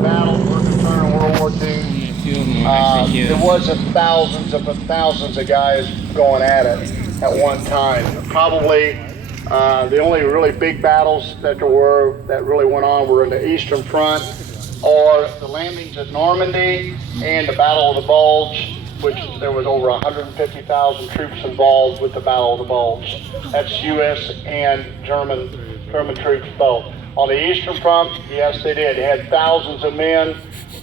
the battles were concerned in World War II, there wasn't thousands of guys going at it at one time. Probably the only really big battles that really went on were in the Eastern Front, or the landings at Normandy and the Battle of the Bulge, which there was over 150,000 troops involved with the Battle of the Bulge. That's U.S. and German troops both. On the Eastern Front, yes, they did. They had thousands of men.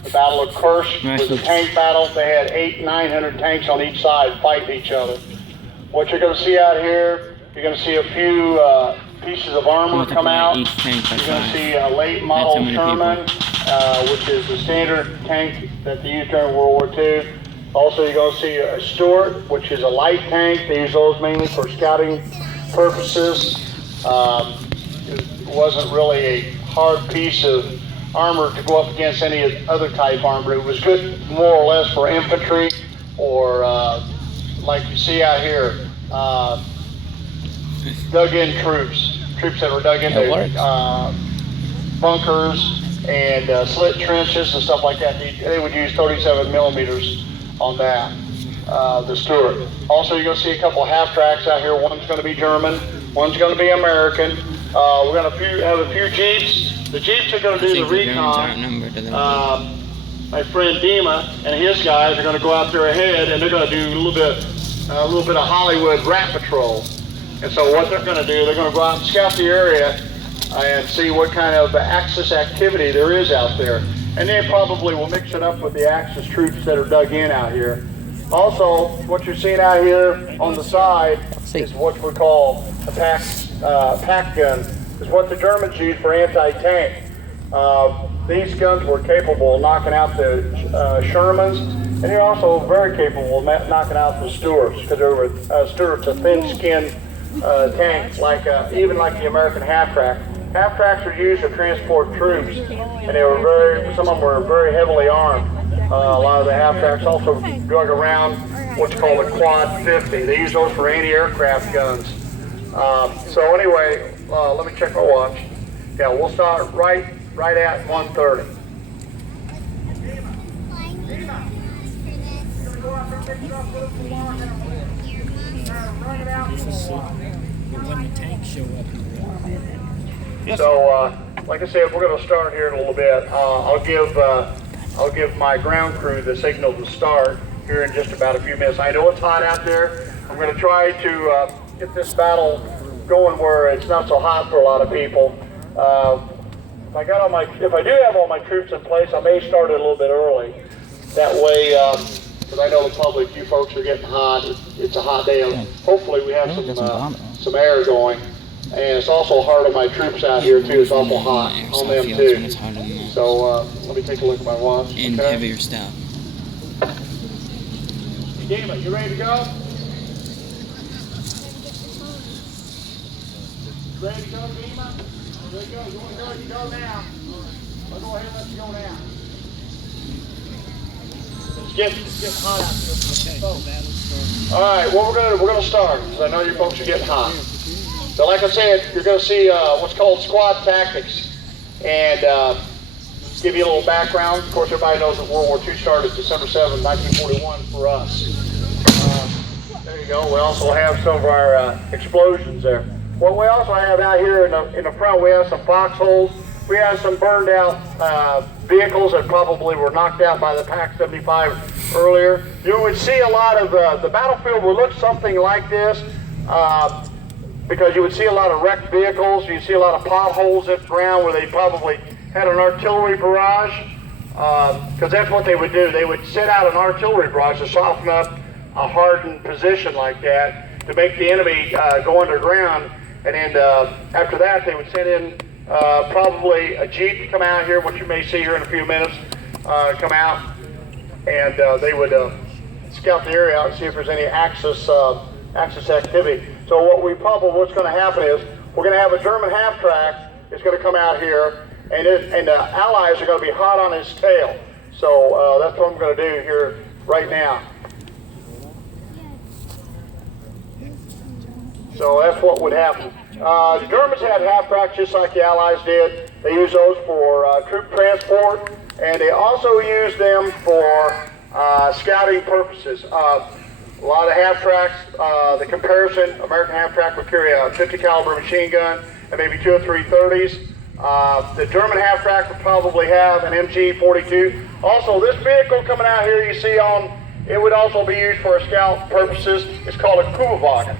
The Battle of Kursk was a tank battle. They had 800-900 tanks on each side fighting each other. What you're going to see out here, you're going to see a few pieces of armor come out. You're going to see a late model Sherman, which is the standard tank that they used during World War II. Also, you're going to see a Stuart, which is a light tank. They use those mainly for scouting purposes. It wasn't really a hard piece of armor to go up against any other type armor. It was good more or less for infantry, or like you see out here, dug-in troops that were dug into bunkers and slit trenches and stuff like that. They would use 37 millimeters on that, the Stuart. Also, you're going to see a couple of half-tracks out here. One's going to be German, one's going to be American. We're going to have a few Jeeps. The Jeeps are going to do the recon. My friend Dima and his guys are going to go out there ahead, and they're going to do a little bit of Hollywood rat patrol. And so what they're going to do, they're going to go out and scout the area and see what kind of Axis activity there is out there. And they probably will mix it up with the Axis troops that are dug in out here. Also, what you're seeing out here on the side is what we call a pack gun. Is what the Germans used for anti-tank. These guns were capable of knocking out the Shermans, and they're also very capable of knocking out the Stuarts, because they were Stuarts, a thin-skinned tank, even like the American half-track. Half-tracks are used to transport troops, and some of them were very heavily armed. A lot of the half-tracks also drug around what's called a Quad 50. They use those for anti-aircraft guns. So anyway, let me check my watch. Yeah, we'll start right at 1:30. When the tanks show up. So, like I said, we're going to start here in a little bit. I'll give my ground crew the signal to start here in just about a few minutes. I know it's hot out there. I'm going to try to get this battle going where it's not so hot for a lot of people. If I do have all my troops in place, I may start it a little bit early. That way, because I know the public, you folks are getting hot. It's a hot day. Hopefully, we have some air going. And it's also hard on my troops out here too. It's awful hot on them too. So let me take a look at my watch. And heavier stuff. Hey, Dima, you ready to go? Ready to go, Dima? There you go. You want to go? You go now. I'll go ahead and let you go now. It's getting hot out here. Okay. All right. Well, we're gonna start because I know you folks are getting hot. So, like I said, you're going to see what's called squad tactics, and give you a little background. Of course, everybody knows that World War II started December 7, 1941 for us. There you go. We also have some of our explosions there. What we also have out here in the front, we have some foxholes. We have some burned out vehicles that probably were knocked out by the PAC-75 earlier. You would see a lot of the battlefield would look something like this. Because you would see a lot of wrecked vehicles, you see a lot of potholes in the ground where they probably had an artillery barrage, because that's what they would do. They would set out an artillery barrage to soften up a hardened position like that to make the enemy go underground, and then after that they would send in probably a Jeep to come out here, which you may see here in a few minutes, come out, and they would scout the area out and see if there's any Axis activity. So what's going to happen is we're going to have a German half-track. It's going to come out here, and the Allies are going to be hot on his tail. So that's what I'm going to do here right now. So that's what would happen. The Germans had half tracks just like the Allies did. They used those for troop transport, and they also used them for scouting purposes. A lot of half tracks, the comparison, American half track would carry a 50 caliber machine gun and maybe 2 or 3 30s. The German half track would probably have an MG42. Also, this vehicle coming out here you see on, it would also be used for scout purposes. It's called a Kübelwagen.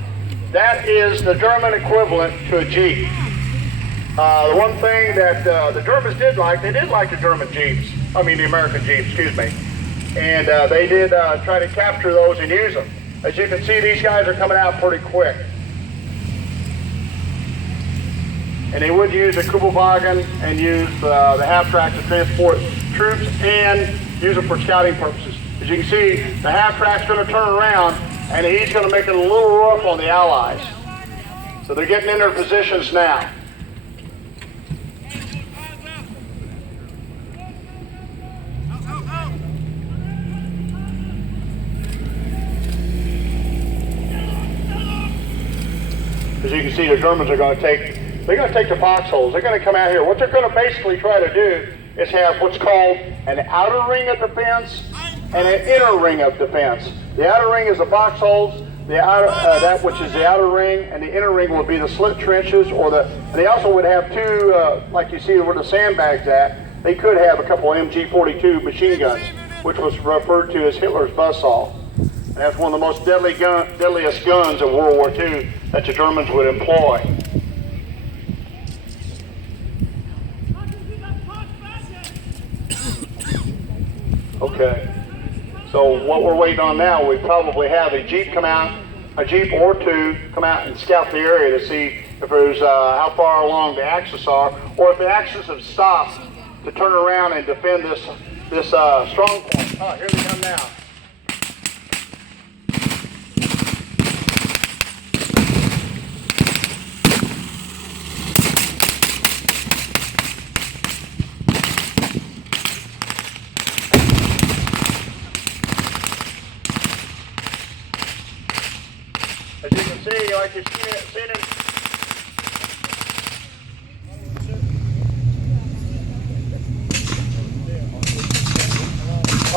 That is the German equivalent to a Jeep. The one thing that the Germans did like, they did like the German Jeeps. I mean the American Jeeps, excuse me. And they did try to capture those and use them. As you can see, these guys are coming out pretty quick. And they would use a Kübelwagen and use the half-track to transport troops and use it for scouting purposes. As you can see, the half-track's going to turn around and he's going to make it a little rough on the Allies. So they're getting in their positions now. As you can see, the Germans are going to take, they're going to take the foxholes. They're going to come out here. What they're going to basically try to do is have what's called an outer ring of defense and an inner ring of defense. The outer ring is the foxholes, the outer, that which is the outer ring, and the inner ring would be the slit trenches, or the. And they also would have two, like you see where the sandbags at. They could have a couple of MG42 machine guns, which was referred to as Hitler's buzzsaw. And that's one of the most deadliest guns of World War II that the Germans would employ. Okay, so what we're waiting on now, we probably have a Jeep come out, a Jeep or two come out and scout the area to see if there's how far along the Axis are, or if the Axis have stopped to turn around and defend this strong point. Oh, here they come now. As you can see, like you've seen it.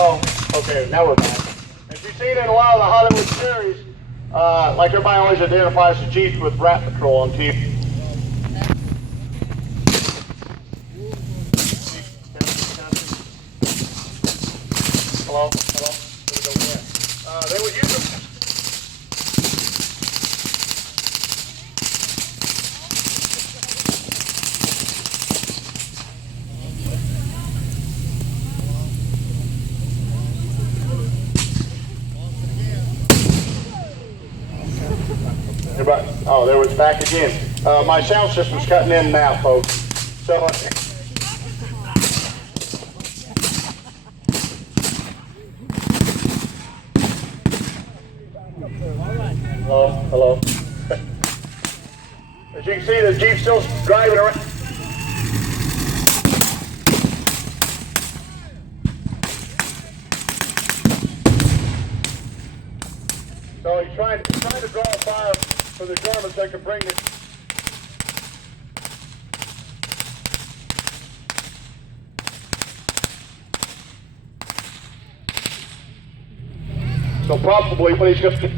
Oh, okay, now we're back. As you've seen in a lot of the Hollywood series, like everybody always identifies the Jeeps with Rat Patrol on TV. Hello? Hello? There we go again. They would use them. Oh, there was back again. My sound system's cutting in now, folks. So, hello. As you can see, the Jeep's still driving around. So he's trying to draw a fire for the Germans that can bring it. So probably when he's going to...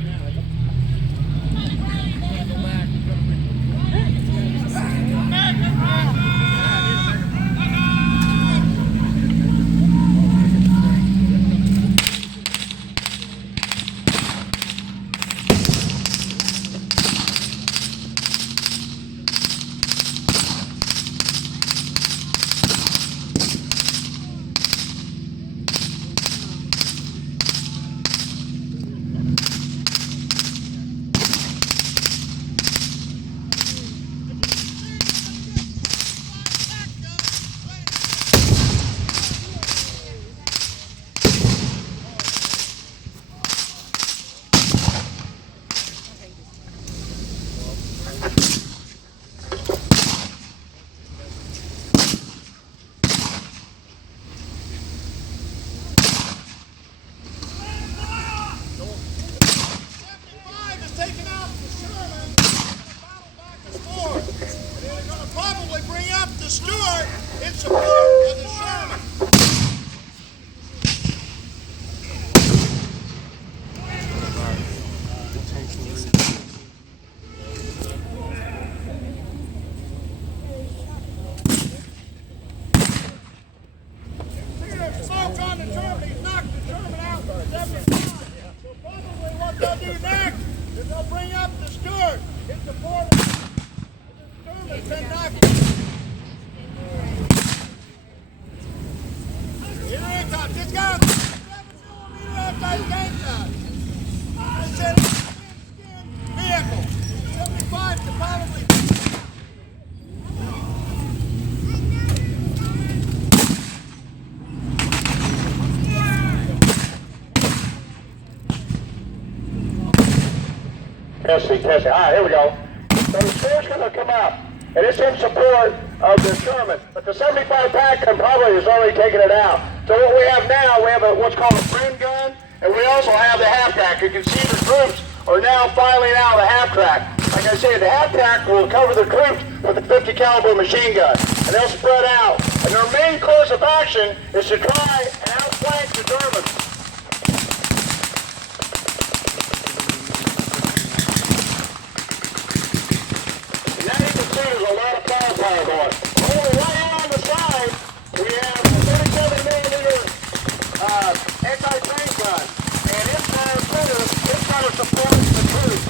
choke on the German. He's knocked the German out for 75. So probably what they'll do next is they'll bring up the Stuart. Hit the board. The German's been knocked. Here it comes. It's got a 7mm anti-tank gun. It's a skin vehicle. 75 to probably. Testing. All right, here we go. So the Stuart's going to come up, and it's in support of the Sherman. But the 75 pack gun probably has already taken it out. So what we have now, we have what's called a friend gun, and we also have the half track. You can see the troops are now filing out the half track. Like I said, the half track will cover the troops with a 50 caliber machine gun, and they'll spread out. And their main course of action is to try and outflank the Germans. There's a lot of firepower going. Over right here on the side, we have a 37mm anti-tank gun, and it's going to support the troops.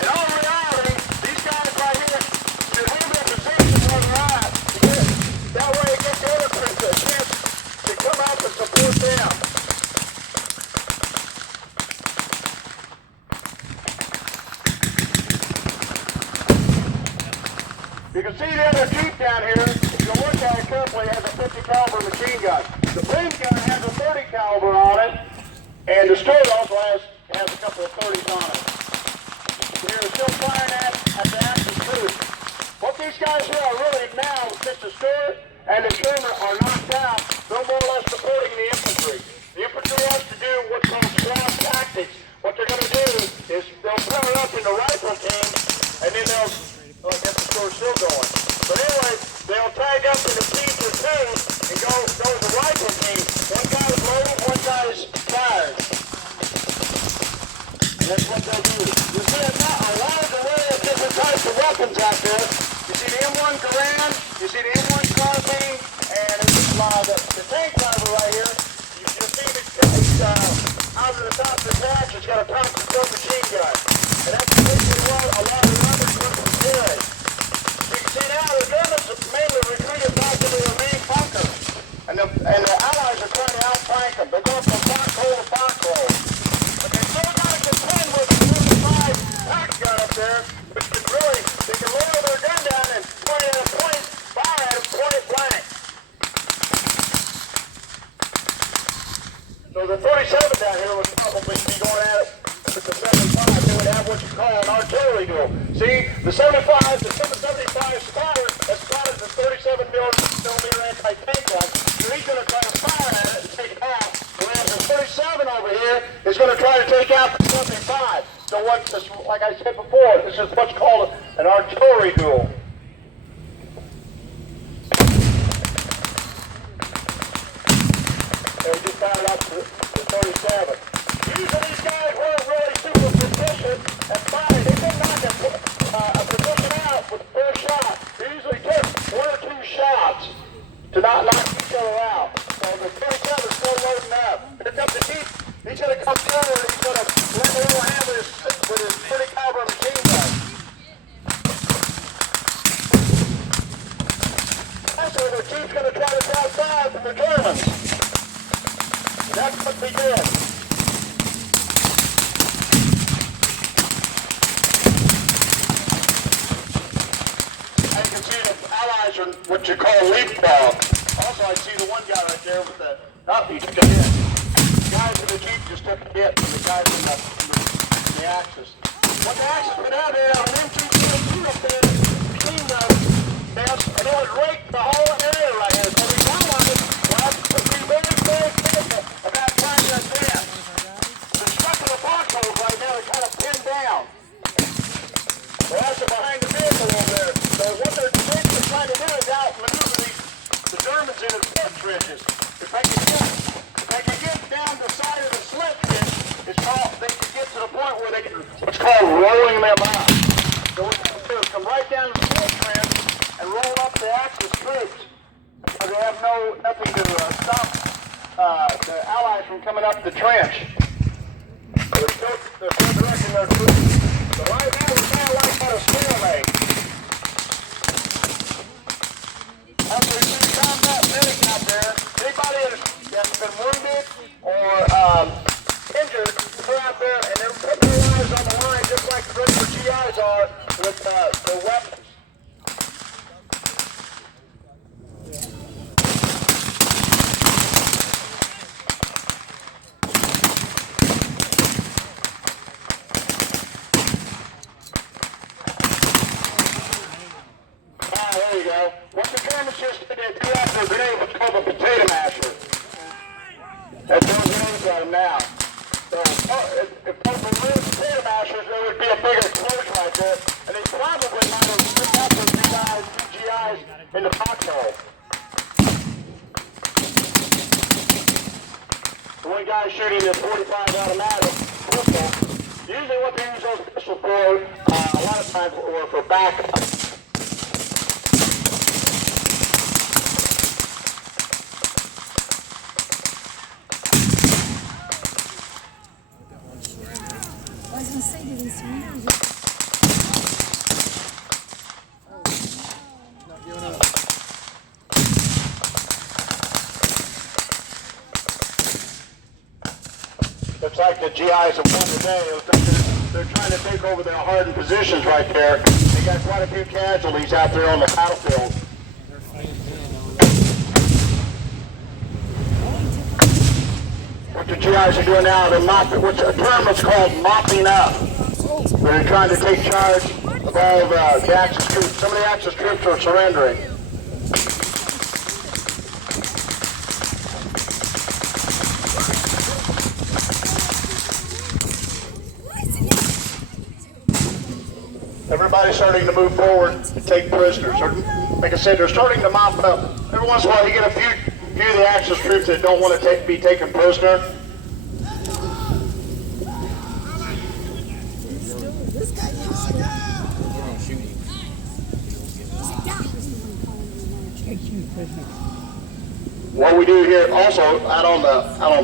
In all reality, these guys right here should have their position on the right. That way it gives the other troops a chance to come out and support them. You can see the other Jeep down here, if you look at it carefully, it has a 50 caliber machine gun. The Boom gun has a 30 caliber on it, and the Stuart also has a couple of 30s on it. We're still firing at the active troops. What these guys here are really now, since the Stuart and the Sherman are knocked out, they're more or less supporting the infantry. The infantry wants to do what's called squad tactics. What they're going to do is they'll pair up into rifle teams, and then they'll I guess the store's still going. But anyway, they'll tag up in the teams or twos and go the rifle team. One guy's loaded, one guy's fired. And that's what they'll do. You see a large array of different types of weapons out there. You see the M1 Garand, you see the M1 carbine, and the tank driver right here. You see it's out of the top of the hatch, it's got a Thompson machine gun. And that's basically what a lot of the other troops did. You can see now the Germans have mainly retreated back into their main bunker. And the Allies are trying to outflank them. They're going from foxhole to foxhole. But they still got to contend with the 55 pack gun up there, which can really, they can lower their gun down and fire at it point blank. So the 37 down here would probably be going at it. The 75, they would have what you call an artillery duel. See, the 75 spotter has spotted the 37mm anti-tank gun, so he's going to try to fire at it and take it out. Whereas the 37 over here is going to try to take out the 75. So like I said before, this is what's called an artillery duel. They just fired up the 37. Usually these guys weren't really super proficient at firing. They did knock a position out with the first shot. They usually took one or two shots to not knock each other out. So the 37 is still loading up. Here comes the Jeep. He's going to come forward and he's going to let the little hand with his 30 caliber machine gun. Also, the Jeep's going to try to drive fire from the Germans. That's what we did. What you call leapfrog. Also, I see the one guy right there with the, he took a hit. The guys in the Jeep just took a hit from the guys in the Axis. What the Axis went out there, an M2 up there, between the mess, and it would rake the whole area right here. So the Allies would be very, very careful about trying to advance. They're stuck in the foxholes right now, they're kind of pinned down. They're also behind the vehicle over there. So what they're trying to do is outmaneuver the Germans in the foot trenches. If they can get down the side of the slit trench, they can get to the point where they can, what's called rolling them out. So what they're going to do is come right down to the slit trench and roll the Axis troops. They have nothing to stop the Allies from coming up the trench. They're still directing their troops. So right now we're kind of like at a stalemate. After we see combat medic out there, anybody that's been wounded or injured, they're out there and they're putting their lives on the line just like the regular GIs are with their weapons. There you go. What the Germans just did, they threw out their grenade, what's called a potato masher. They're throwing grenades at them now. So, if those were real potato mashers, there would be a big explosion right there, and they probably might have ripped out those two GIs in the foxhole. The one guy shooting his 45 automatic pistol, usually what they use those pistols for, a lot of times, or for backup. I was going to say, did he surrender? Looks like the GIs have won today. They're trying to take over their hardened positions right there. They got quite a few casualties out there on the battlefield. What the GIs are doing now, they're mopping, what's a term is called mopping up. They're trying to take charge of all the Axis troops. Some of the Axis troops are surrendering. Everybody's starting to move forward and take prisoners. Like I said, they're starting to mop up. Every once in a while you get a few of the Axis troops that don't want to be taken prisoner. What we do here also out on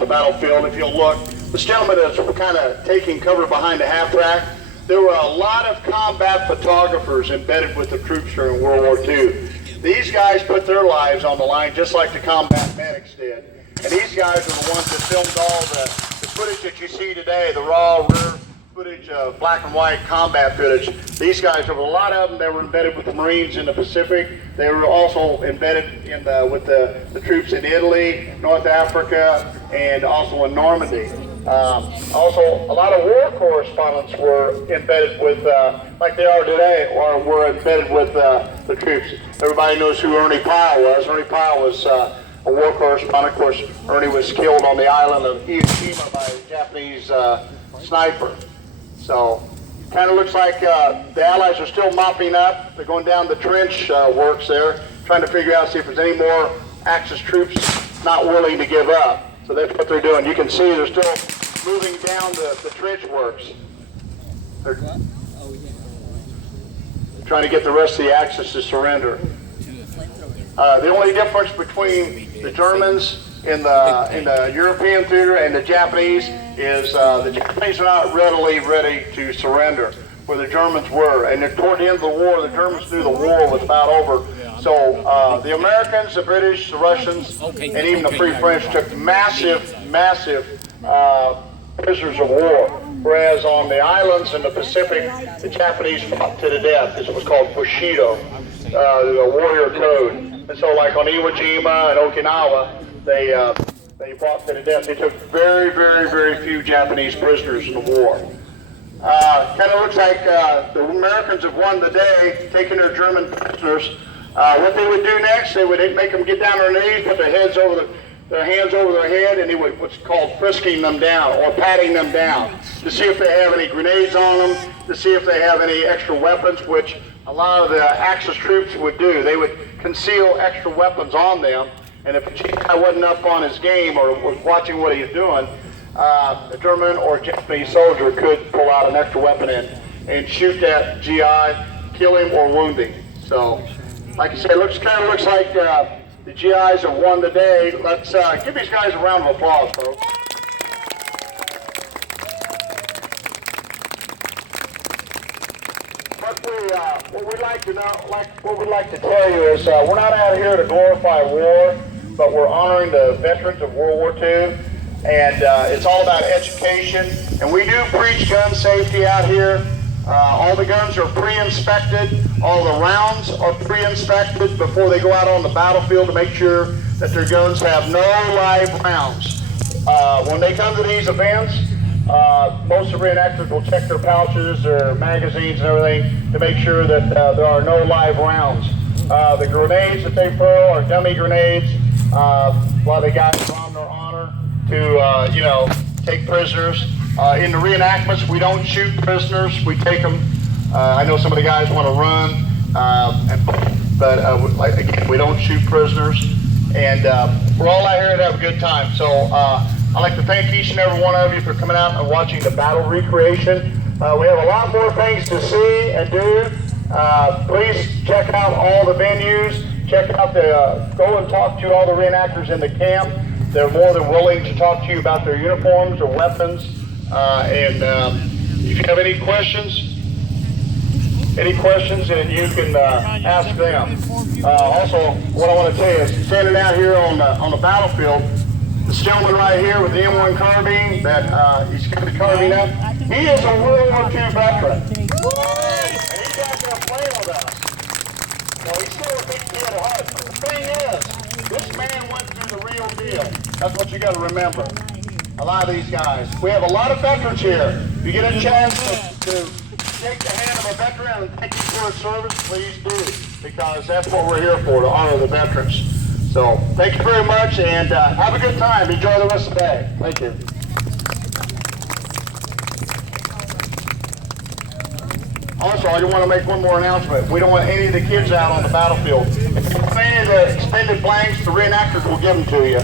the battlefield, if you'll look, this gentleman is kind of taking cover behind a half track. There were a lot of combat photographers embedded with the troops during World War II. These guys put their lives on the line just like the combat medics did. And these guys are the ones that filmed all the footage that you see today, the raw, rear footage of black and white combat footage. These guys, there were a lot of them that were embedded with the Marines in the Pacific. They were also embedded in with the troops in Italy, North Africa, and also in Normandy. Also, a lot of war correspondents were embedded with, like they are today, or were embedded with the troops. Everybody knows who Ernie Pyle was. Ernie Pyle was a war correspondent. Of course, Ernie was killed on the island of Iwo Jima by a Japanese sniper. So, kind of looks like the Allies are still mopping up. They're going down the trench works there, trying to figure out, see if there's any more Axis troops not willing to give up. So that's what they're doing. You can see they're still moving down the trench works. They're trying to get the rest of the Axis to surrender. The only difference between the Germans in the European theater and the Japanese is the Japanese are not readily ready to surrender, where the Germans were. And toward the end of the war, the Germans knew the war was about over. So the Americans, the British, the Russians, and even the Free French took massive prisoners of war. Whereas on the islands in the Pacific, the Japanese fought to the death. This was called Bushido, the warrior code. And so like on Iwo Jima and Okinawa, they fought to the death. They took very few Japanese prisoners in the war. Kind of looks like the Americans have won the day, taking their German prisoners. What they would do next, they would make them get down on their knees, put their hands over their head, and they would what's called frisking them down or patting them down to see if they have any grenades on them, to see if they have any extra weapons, which a lot of the Axis troops would do. They would conceal extra weapons on them, and if a GI wasn't up on his game or was watching what he was doing, a German or Japanese soldier could pull out an extra weapon and shoot that GI, kill him or wound him. So Like I said, kind of looks like the GIs have won the day. Let's give these guys a round of applause, folks. What we'd like to tell you is we're not out here to glorify war, but we're honoring the veterans of World War II, and it's all about education. And we do preach gun safety out here. All the guns are pre-inspected. All the rounds are pre-inspected before they go out on the battlefield to make sure that their guns have no live rounds. When they come to these events, most of the reenactors will check their pouches, their magazines and everything to make sure that there are no live rounds. The grenades that they throw are dummy grenades. While the guys are on their honor to, take prisoners. In the reenactments, we don't shoot prisoners. We take them. I know some of the guys want to run, but again, we don't shoot prisoners. And we're all out here to have a good time. So I'd like to thank each and every one of you for coming out and watching the battle recreation. We have a lot more things to see and do. Please check out all the venues. Check out go and talk to all the reenactors in the camp. They're more than willing to talk to you about their uniforms or weapons. And if you have any questions, then you can ask them. Also, what I want to tell you is, standing out here on the battlefield, this gentleman right here with the M1 carbine, that he's got the carbine up, he is a World War II veteran. And he's out there playing with us. Now, he's still a big kid at heart. But the thing is, this man went through the real deal. That's what you got to remember. A lot of these guys. We have a lot of veterans here. If you get a chance to shake the hand of a veteran and thank you for his service, please do. Because that's what we're here for, to honor the veterans. So, thank you very much, and have a good time. Enjoy the rest of the day. Thank you. Also, I want to make one more announcement. We don't want any of the kids out on the battlefield. If you have any of the extended blanks, the reenactors will give them to you.